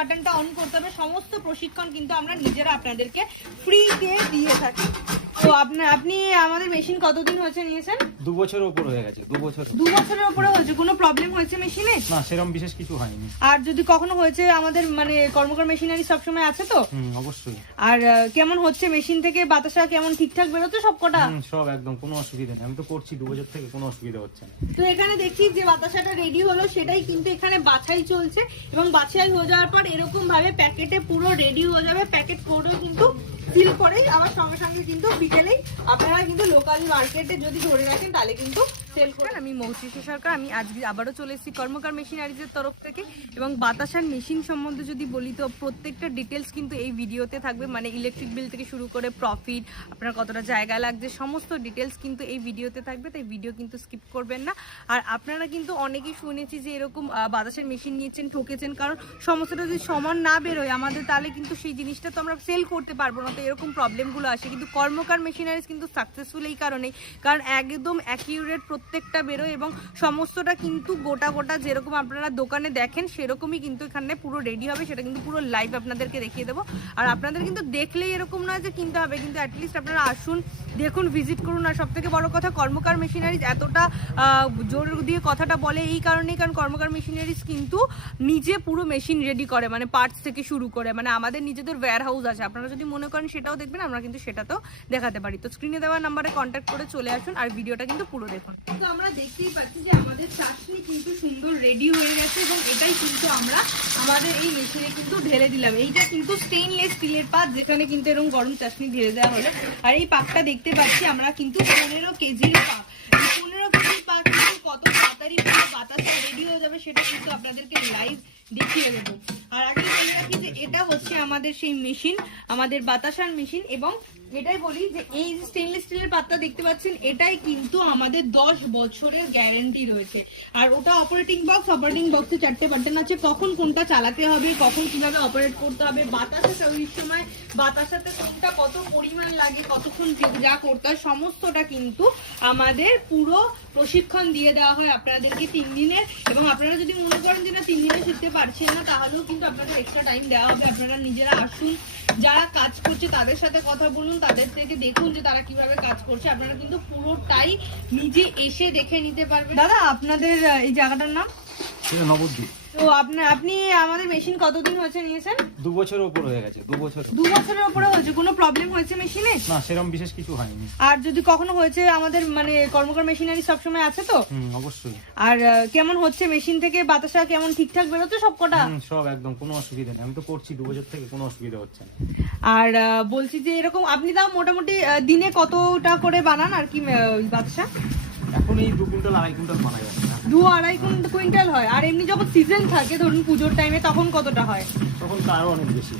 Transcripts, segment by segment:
বাটনটা অন করতে হবে, সমস্ত প্রশিক্ষণ কিন্তু আমরা নিজেরা আপনাদেরকে ফ্রিতে দিয়ে থাকি। তো আপনি আমাদের মেশিন কতদিন হয়েছে নিয়েছেন? 2 বছরের উপর হয়ে গেছে। 2 বছর। 2 বছরের উপরে হয়েছে। কোনো প্রবলেম হয়েছে মেশিনে? না, সেরকম বিশেষ কিছু হয়নি। আর যদি কখনো হয়েছে, আমাদের মানে কর্মকার মেশিনারি সবসময় আছে তো? অবশ্যই। আর কেমন হচ্ছে মেশিন থেকে বাতাসা কেমন ঠিকঠাক বেরোচ্ছে সবকটা? সব একদম কোনো অসুবিধা নেই। আমি তো করছি 2 বছর থেকে, কোনো অসুবিধা হচ্ছে না। তো এখানে দেখছি যে বাতাসাটা রেডি হলো, সেটাই কিন্তু এখানে বাছাই চলছে এবং বাছাই হয়ে যাওয়ার পর এরকম ভাবে প্যাকেটে পুরো রেডি হয়ে যাবে। প্যাকেট করে কিন্তু সিল করে আবার সঙ্গে সঙ্গে কিন্তু বিকেলেই আপনারা কিন্তু লোকাল মার্কেটে যদি ধরে রাখেন তাহলে কিন্তু সেল করেন। আমি মৌসুমী সরকার, আমি আজকে আবারও চলে এসেছি কর্মকার মেশিনারিজের তরফ থেকে। এবং বাতাসার মেশিন সম্বন্ধে যদি বলি তো প্রত্যেকটা ডিটেলস কিন্তু এই ভিডিওতে থাকবে, মানে ইলেকট্রিক বিল থেকে শুরু করে প্রফিট, আপনার কতটা জায়গা লাগছে, সমস্ত ডিটেলস কিন্তু এই ভিডিওতে থাকবে। তাই ভিডিও কিন্তু স্কিপ করবেন না। আর আপনারা কিন্তু অনেকেই শুনেছি যে এরকম বাতাসের মেশিন নিয়েছেন, ঠকেছেন, কারণ সমস্যাটা যদি সমান না বেরোয় আমাদের, তাহলে কিন্তু সেই জিনিসটা তো আমরা সেল করতে পারবো না। তো এরকম প্রবলেমগুলো আসে, কিন্তু কর্মকার মেশিনারিজ কিন্তু সাকসেসফুল এই কারণেই, কারণ একদম অ্যাকিউরেট প্রত্যেকটা বেরোয় এবং সমস্তটা কিন্তু গোটা গোটা যেরকম আপনারা দোকানে দেখেন সেরকমই কিন্তু এখানে পুরো রেডি হবে। সেটা কিন্তু পুরো লাইভ আপনাদেরকে দেখিয়ে দেবো। আর আপনাদের কিন্তু দেখলেই এরকম নয় যে কিনতে হবে, কিন্তু অ্যাটলিস্ট আপনারা আসুন, দেখুন, ভিজিট করুন। আর সব থেকে বড় কথা, কর্মকার মেশিনারিজ এতটা জোর দিয়ে কথাটা বলে এই কারণেই, কারণ কর্মকার মেশিনারিজ কিন্তু নিজে পুরো মেশিন রেডি করে, মানে পার্টস থেকে শুরু করে, মানে আমাদের নিজেদের ওয়্যার হাউস আছে। আপনারা যদি মনে করেন সেটাও দেখবেন, আমরা কিন্তু সেটাতেও দেখাতে পারি। তো স্ক্রিনে দেওয়া নাম্বারে কন্ট্যাক্ট করে চলে আসুন আর ভিডিওটা কিন্তু পুরো দেখুন। তো আমরা দেখতেই পাচ্ছি যে আমাদের চাটনি কিন্তু সুন্দর রেডি হয়ে গেছে এবং এটাই কিন্তু আমরা আমাদের এই মেশিনে কিন্তু ঢেলে দিলাম। এইটা কিন্তু স্টেইনলেস স্টিলের পাত, যেখানে কিন্তু এরকম গরম চাটনি ঢেলে দেওয়া হলো। আর এই পাকটা দেখতে পাচ্ছি আমরা কিন্তু 15 কেজির পাক। 15 কেজির পাক কিন্তু কত তাড়াতাড়ি পুরো বাতাসা রেডি হয়ে যাবে সেটা কিন্তু আপনাদেরকে লাইভ দেখিয়ে দেবো। আর আগে বলে রাখি যে এটা হচ্ছে আমাদের সেই মেশিন, আমাদের বাতাসার মেশিন। এবং এটাই বলি যে এই স্টেনলেস স্টিলের পাত্তা দেখতে পাচ্ছেন, এটাই কিন্তু আমাদের 10 বছরের গ্যারান্টি রয়েছে। আর ওটা অপারেটিং বক্সে 4টে বাটন আছে, কখন কোনটা চালাতে হবে, কখন কিভাবে অপারেট করতে হবে, বাতাসা ওই সময় বাতাসাতে কোনটা কত পরিমাণ লাগে, কতক্ষণ যা করতে হয়, সমস্তটা কিন্তু আমাদের পুরো প্রশিক্ষণ দিয়ে দেওয়া হয় আপনাদেরকে 3 দিনের। এবং আপনারা যদি মনে করেন যে না 3 দিনে শিখতে পারছেন না, তাহলেও কিন্তু আপনাদের এক্সট্রা টাইম দেওয়া হবে। আপনারা নিজেরা আসুন, যারা কাজ করছে তাদের সাথে কথা বলুন, তাদের থেকে দেখুন যে তারা কিভাবে কাজ করছে। আপনারা কিন্তু পুরোটাই নিজে এসে দেখে নিতে পারবেন। দাদা, আপনাদের এই জায়গাটার নাম? নবদ্বীপ। তো আপনি আমাদের মেশিন কতদিন হয়েছে নিয়েছেন? 2 বছরের উপর হয়ে গেছে। 2 বছর। 2 বছরের উপরে হয়েছে। কোনো প্রবলেম হয়েছে মেশিনে? না, সেরকম বিশেষ কিছু হয়নি। আর যদি কখনো হয়েছে, আমাদের মানে কর্মকার মেশিনারি সবসময় আছে তো? অবশ্যই। আর কেমন হচ্ছে মেশিন থেকে বাতাসা কেমন ঠিকঠাক বেরোচ্ছে সবকটা? সব একদম কোনো অসুবিধা নেই। আমি তো করছি 2 বছর থেকে, কোনো অসুবিধা হচ্ছে না। আর বলছি যে এরকম আপনি তাও মোটামুটি দিনে কতটা করে বানান আর কি বাতাসা? এখন এই 2 কুইন্টাল 2.5 কুইন্টাল বানা যাচ্ছে না। 2-2.5 কুইন্টাল হয়। আর এমনি যখন সিজন থাকে, ধরুন পুজোর টাইমে, তখন কতটা হয়? তখন তো আরো অনেক বেশি,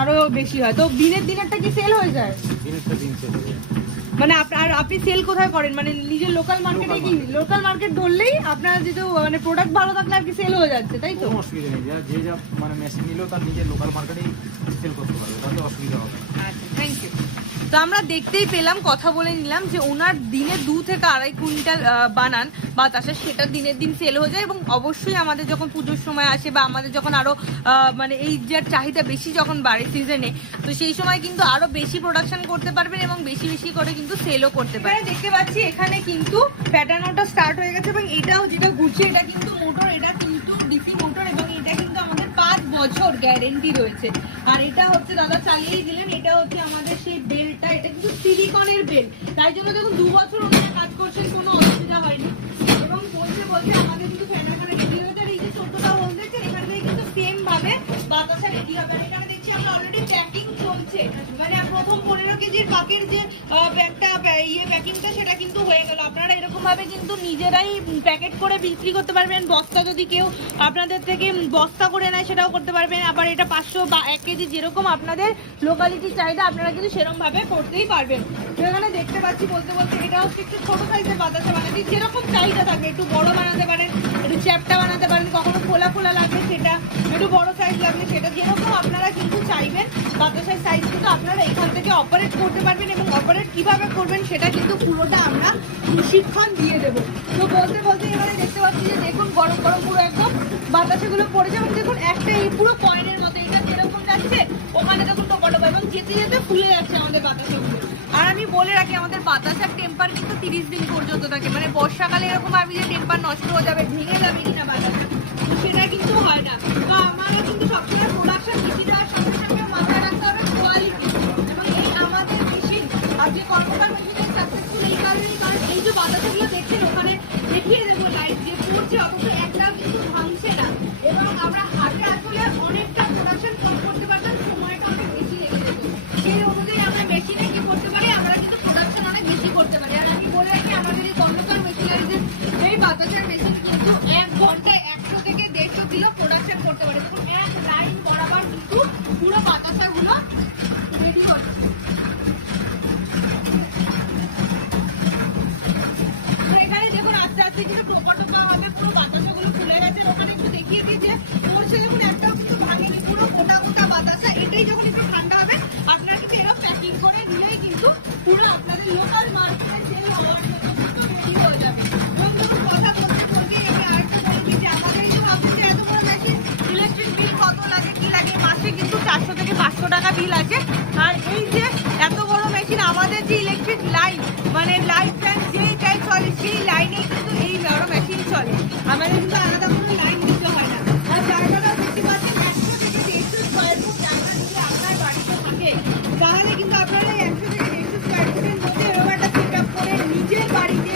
আরো বেশি হয়। তো দিনেরটা কি সেল হয়ে যায়? দিনেরটা দিন সেল হয়ে যায়। মানে আপনি সেল কোথায় করেন? মানে নিজের লোকাল মার্কেটে? কি লোকাল মার্কেট ধরলেই আপনার যেহেতু মানে প্রোডাক্ট ভালো থাকলে আর কি সেল হয়ে যাচ্ছে, তাই তো? কোনো অসুবিধা নেই। যে যা মানে মেশিন নিলেও তার নিজের লোকাল মার্কেটেই সেল করতে পারবে, তাতে অসুবিধা হবে না। আচ্ছা, থ্যাংক ইউ। তো আমরা দেখতেই পেলাম, কথা বলে নিলাম যে ওনার দিনে 2 থেকে 2.5 কুইন্টাল বানান বাতাসা, সেটা দিনের দিন সেল হয়ে যায়। এবং অবশ্যই আমাদের যখন পুজোর সময় আসে বা আমাদের যখন আরো মানে এই যে চাহিদা বেশি যখন বাড়ে সিজনে, তো সেই সময় কিন্তু আরো বেশি প্রোডাকশন করতে পারবেন এবং বেশি বেশি করে কিন্তু সেলও করতে পারবেন। দেখতে পাচ্ছি এখানে কিন্তু প্যাটার্নটা স্টার্ট হয়ে গেছে এবং এটাও যেটা ঘুরছে এটা কিন্তু মোটর, এটা কিন্তু ডিসি মোটর এবং এটা কিন্তু আমাদের 5 বছর গ্যারেন্টি রয়েছে। আর এটা হচ্ছে দাদা চালিয়েই দিলেন, এটা হচ্ছে আমাদের সেই বেলটা, এটা কিন্তু সিলিকনের বেল, তাই জন্য দেখুন 2 বছর ওনারা কাজ করছেন, কোনো অসুবিধা হয়নি। এবং বলতে আমাদের কিন্তু ফ্যান এখানে রেডি হয়ে যায়। এই যে ছোটটা হোল দেখছেন, এখানে থেকে কিন্তু সেম ভাবে বাতাসা রেডি হবে। আর এখানে দেখছি আমরা অলরেডি প্যাকিং চলছে, মানে প্রথম 15 কেজির পাকের যে ব্যাগটা প্যাকিংটা সেটা কিন্তু হয়ে গেল। আপনারা এরকম ভাবে কিন্তু নিজেরাই প্যাকেট করে বিক্রি করতে পারবেন। বস্তা যদি কেউ আপনাদের থেকে বস্তা করে নেয় সেটাও করতে পারবেন। আবার এটা 500 বা 1 কেজি যেরকম আপনাদের লোকালিটি চাহিদা, আপনারা কিন্তু সেরকম ভাবে করতেই পারবেন। এখানে দেখতে পাচ্ছি বলতে এটা হচ্ছে একটু ছোট সাইজের বাতাসা বানাতে, যেরকম চাহিদা থাকবে, একটু বড় বানাতে পারেন, একটু চ্যাপটা বানাতে পারেন, কখনো খোলা খোলা লাগবে সেটা, একটু বড় সাইজ লাগবে সেটা, যেরকম আপনারা কিন্তু চাইবেন বাতাসার সাইজ কিন্তু আপনারা এখান থেকে অপারেট করতে পারবেন। এবং অপারেট কিভাবে করবেন সেটা কিন্তু পুরোটা আমরা প্রশিক্ষণ দিয়ে দেবো। তো বলতে এবারে দেখতে পাচ্ছি যে দেখুন গরম গরম পুরো একদম বাতাসাগুলো পড়েছে এবং দেখুন একটা এই পুরো কয়েনের মতো বাতাসা যেরকম যাচ্ছে ওখানে দেখুন টোপা টোপা এবং যেতে যেতে ফুলে যাচ্ছে আমাদের বাতাসাগুলো। আর আমি বলে রাখি আমাদের বাতাসার টেম্পার কিন্তু 30 দিন পর্যন্ত থাকে, মানে বর্ষাকালে এরকম ভাবি যে টেম্পার নষ্ট হয়ে যাবে, ভেঙে যাবে কিনা বাতাসা, সেটা কিন্তু হয় না। তো আমারও কিন্তু সবসময় প্রোডাকশন বেশি দেওয়ার সঙ্গে সঙ্গে মাথায় রাখতে হবে কোয়ালিটি। এবং এই আমাদের মেশিন আর যে কর্মকার মেশিনের সাকসেসফুল এই কারণেই, কারণ এই যে বাতাসাগুলো দেখছেন ওখানে দেখিয়ে দেবো লাইট যে পড়ছে, অথচ একটাও কিন্তু ভাঙছে না। এবং আমরা হাতে আসলে অনেকটা প্রোডাকশন কম করতে পারতাম, সময়টা অনেক বেশি লেগে যেত। সেই অনুযায়ী আমরা মেশিনে কি করতে পারি, আমরা কিন্তু প্রোডাকশন অনেক বেশি করতে পারি। আর আমি বলে রাখি আমাদের এই কর্মকার মেশিনারিদের এই বাতাসার মেশিন কিন্তু 1 ঘন্টায় 100 থেকে 150 কিলো প্রোডাকশন করতে পারে। দেখুন এক লাইন বরাবর কিন্তু পুরো বাতাসাগুলো রেডি করতে। এখানে দেখুন আস্তে আস্তে কিন্তু টোপা টোপা হবে, পুরো বাতাসাগুলো ফুলে গেছে। ওখানে একটু দেখিয়ে দিই যে পড়ছে যখন একটাও কিন্তু ভাঙেনি, পুরো গোটা গোটা বাতাসা। এটাই যখন একটু ঠান্ডা হবে আপনারা কিন্তু এরকম প্যাকিং করে নিলেই কিন্তু পুরো আপনাদের লোকাল মার্কেটে সেল হওয়ার মতো কিন্তু রেডি হয়ে যাবে। এবং দেখুন কথা বলতে বলতে আমি আরেকটা বলবি যে আমাদের এই যে ভাবছেন যে এত বড় মেশিন ইলেকট্রিক বিল কত লাগে কি লাগে, মাসে কিন্তু 400 থেকে 500 টাকা বিল আছে। আর এই যে এত বড় মেশিন আমাদের যে ইলেকট্রিক লাইন, মানে লাইট ফ্যান যেইটাই চলে সেই লাইনেই কিন্তু এই বড় মেশিন চলে, আমাদের কিন্তু আলাদা কোনো লাইন দিতে হয় না। আর জায়গাটা দেখতে পাচ্ছেন 100 থেকে 150 স্কোয়ার ফুট জায়গা যদি আপনার বাড়িতে থাকে তাহলে কিন্তু আপনারা 100 থেকে 150 স্কোয়ার ফুটের মধ্যে এরকম একটা সেট আপ করে নিজের বাড়িতে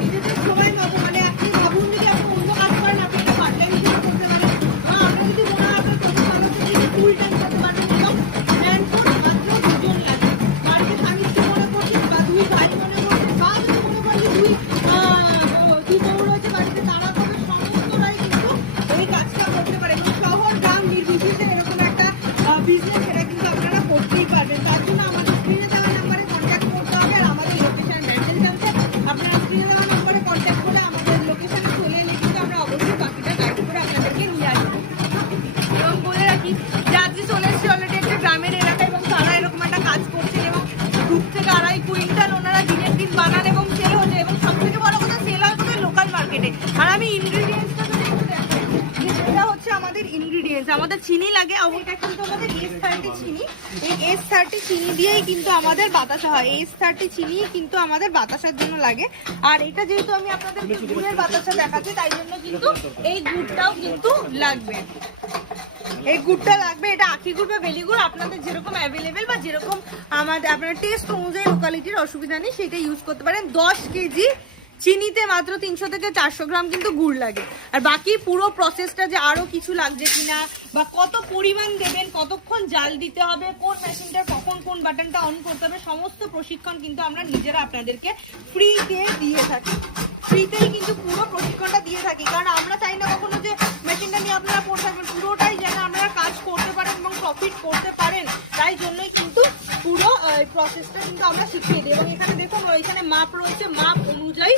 নিজেদের সময় মতো, মানে আপনি ভাবুন যদি আপনি অন্য কাজ করেন আপনি একটা পার্ট টাইম জব করতে পারেন, বা আপনার যদি মনে হয় আপনার প্রতি মানুষের যদি ফুল টাইম করতে পারেন, এবং প্ল্যান করে মাত্র 2 জন লাগে। বাড়িতে স্বামী স্ত্রী মনে করছেন বা 2 ভাই মনে করছেন, বা যদি মনে করেন যে 2 বউ রয়েছে বাড়িতে, তারা তবে সমস্তরাই কিন্তু এই কাজটা করতে পারে। এবং শহর গ্রাম নির্বিশেষে এরকম একটা বিজনেস এটা কিন্তু আপনারা করতেই পারবেন। তার জন্য আমাদের স্ক্রিনে দেওয়া নাম্বারে কন্ট্যাক্ট করতে হবে। আর আমাদের লোকেশন ব্যান্ডেল জানতে আপনারা স্ক্রিনে দেওয়া নাম্বারে কন্ট্যাক্ট করে আমাদের লোকেশনে চলে এলে কিন্তু আমরা অবশ্যই বাকিটা গাইড করে আপনাদেরকে নিয়ে আসবো। এবং বলে রাখি যে আজকে চলে এসেছি অলরেডি একটা গ্রামের এলাকা, এবং তারা এরকম একটা কাজ করছেন এবং 2 থেকে 2.5 কুইন্টাল ওনারা দিনের দিন বানান এবং সেল হচ্ছে। এবং সব থেকে বড় কথা সেল হয় কোথায়, লোকাল মার্কেটে। আর আমি ইনগ্রিডিয়েন্টসটা যদি একটু দেখাই, এটা হচ্ছে আমাদের ইনগ্রিডিয়েন্টস, আমাদের চিনি লাগে। এটা কিন্তু আমাদের S30 চিনি, এই S30 চিনি দিয়েই কিন্তু আমাদের বাতাসা হয়। S30 চিনি কিন্তু আমাদের বাতাসার জন্য লাগে। আর এটা যেহেতু আমি আপনাদের গুড়ের বাতাসা দেখাচ্ছি তাই জন্য কিন্তু এই গুড়টাও কিন্তু লাগবে, এই গুড়টা লাগবে। এটা আখি গুড় বা বেলি গুড় আপনাদের যেরকম অ্যাভেলেবেল বা যেরকম আপনার টেস্ট অনুযায়ী লোকালিটির অসুবিধা নেই সেটা ইউজ করতে পারেন। 10 কেজি চিনিতে মাত্র 300 থেকে 400 গ্রাম কিন্তু গুড় লাগে। আর বাকি পুরো প্রসেসটা যে আরো কিছু লাগছে কিনা বা কত পরিমাণ দেবেন, কতক্ষণ জাল দিতে হবে, কোন মেশিনটা কখন কোন বাটনটা অন করতে হবে, সমস্ত প্রশিক্ষণ কিন্তু আমরা নিজেরা আপনাদেরকে ফ্রিতে দিয়ে থাকি। ফ্রিতেই কিন্তু পুরো প্রশিক্ষণটা দিয়ে থাকি, কারণ আমরা চাই না কখনো যে মেশিনটা নিয়ে আপনারা পড়ে থাকবেন, পুরোটাই যেন আপনারা কাজ করতে পারেন এবং প্রফিট করতে পারেন। তাই জন্যই কিন্তু পুরো প্রসেসটা কিন্তু আমরা শিখিয়ে দিই। এবং এখানে দেখুন ওইখানে মাপ রয়েছে, মাপ অনুযায়ী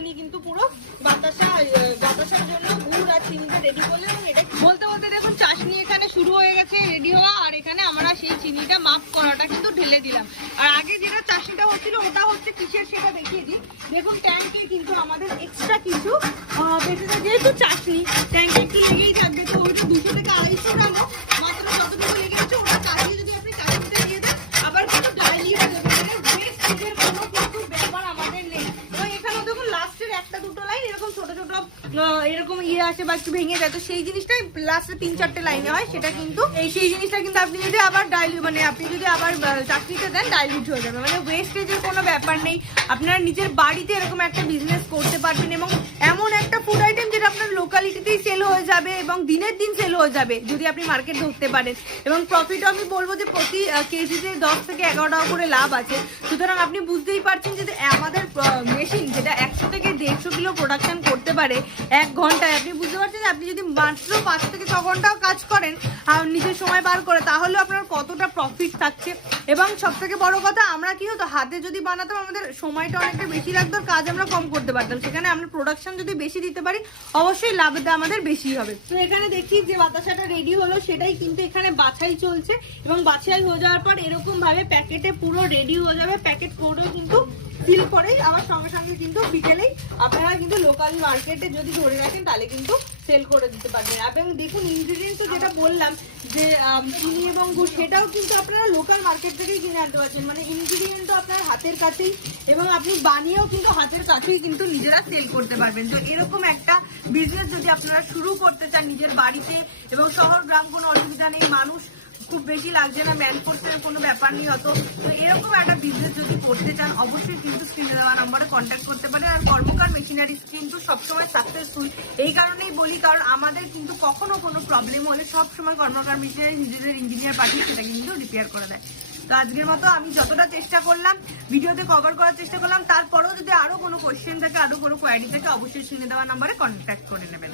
উনি কিন্তু পুরো বাতাসার জন্য গুড় আর চিনিটা রেডি করলেন। এবং এটা বলতে বলতে দেখুন চাশনি এখানে শুরু হয়ে গেছে রেডি হওয়া। আর এখানে আমরা সেই চিনিটা মাপ করাটা কিন্তু ঢেলে দিলাম। আর আগে যেটা চাশনিটা হচ্ছিল ওটা হচ্ছে কিসের সেটা দেখিয়ে দিই। দেখুন ট্যাঙ্কে কিন্তু আমাদের এক্সট্রা কিছু বেঁচে যায়, যেহেতু চাশনি ট্যাঙ্কে একটু লেগেই থাকবে। তো ওইটা 200 থেকে 250 গ্রাম মাত্র যতটুকু লেগে গেছে ওটা চালিয়ে যদি আপনি চাশনিতে দিয়ে দেন আবার কিন্তু ডাইলি হয়ে যাবে। ওয়েস্টেজের কোনো কিন্তু ব্যাপার আমাদের নেই। এবং এখানেও দেখুন লাস্টের 1-2 লাইন এরকম ছোট ছোট এরকম আসে বা একটু ভেঙে যায়, তো সেই জিনিসটাই লাস্টে 3-4টে লাইনে হয়। সেটা কিন্তু সেই জিনিসটা কিন্তু আপনি যদি আবার আপনি যদি আবার চাকরিতে দেন ডাইলিউট হয়ে যাবে। মানে ওয়েস্টেজের কোনো ব্যাপার নেই। আপনারা নিজের বাড়িতে এরকম একটা বিজনেস করতে পারবেন এবং এমন একটা ফুড আইটেম যেটা আপনার লোকালিটিতেই সেল হয়ে যাবে এবং দিনের দিন সেল হয়ে যাবে যদি আপনি মার্কেট ধরতে পারেন। এবং প্রফিটও আমি বলবো যে প্রতি কেজিতে 10 থেকে 11 টাকা করে লাভ আছে। সুতরাং আপনি বুঝতেই পারছেন যে আমাদের মেশিন যেটা 100 থেকে 150 কিলো প্রোডাকশন করতে পারে 1 ঘন্টায়, আপনি বুঝতে পারছেন আপনি যদি মাত্র 5 থেকে 6 ঘন্টাও কাজ করেন আর নিজের সময় বার করে তাহলে আপনার কতটা প্রফিট থাকছে। এবং সব থেকে বড় কথা আমরা কি হতো হাতে যদি বানাতাম আমাদের সময়টা অনেকটা বেশি লাগতো, কাজ আমরা কম করতে পারতাম। সেখানে আমরা প্রোডাকশন যদি বেশি দিতে পারি অবশ্যই লাভটা আমাদের বেশি হবে। তো এখানে দেখি যে বাতাসাটা রেডি হলো সেটাই কিন্তু এখানে বাছাই চলছে এবং বাছাই হয়ে যাওয়ার পর এরকম ভাবে প্যাকেটে পুরো রেডি হয়ে যাবে। প্যাকেট করেও কিন্তু সিল করে আবার সঙ্গে সঙ্গে কিন্তু বিকেলেই আপনারা কিন্তু লোকাল মার্কেটে যদি ধরে রাখেন তাহলে কিন্তু সেল করে দিতে পারবেন। এবং দেখুন ইনগ্রিডিয়েন্ট তো যেটা বললাম যে চিনি এবং গুড়, সেটাও কিন্তু আপনারা লোকাল মার্কেট থেকেই কিনে আনতে পারছেন। মানে ইনগ্রিডিয়েন্টও আপনার হাতের কাছেই এবং আপনি বানিয়েও কিন্তু হাতের কাছেই কিন্তু নিজেরা সেল করতে পারবেন। তো এরকম একটা বিজনেস যদি আপনারা শুরু করতে চান নিজের বাড়িতে, এবং শহর গ্রাম কোনো অসুবিধা নেই, মানুষ খুব বেশি লাগছে না, ম্যান ফোর্সের কোনো ব্যাপার নেই অত, তো এরকম একটা বিজনেস যদি করতে চান অবশ্যই কিন্তু স্ক্রিনে দেওয়া নম্বরে কন্ট্যাক্ট করতে পারেন। আর কর্মকার মেশিনারিজ কিন্তু সবসময় সাকসেসফুল এই কারণেই বলি, কারণ আমাদের কিন্তু কখনো কোনো প্রবলেম হলে সবসময় কর্মকার মেশিনারিজ নিজেদের ইঞ্জিনিয়ার পাঠিয়ে সেটা কিন্তু রিপেয়ার করে দেয়। তো আজকের মতো আমি যতটা চেষ্টা করলাম ভিডিওতে কভার করার চেষ্টা করলাম, তারপরেও যদি আরো কোনো কোয়েশ্চেন থাকে, আরো কোনো কোয়ারি থাকে, অবশ্যই স্ক্রিনে দেওয়া নম্বরে কন্ট্যাক্ট করে নেবেন।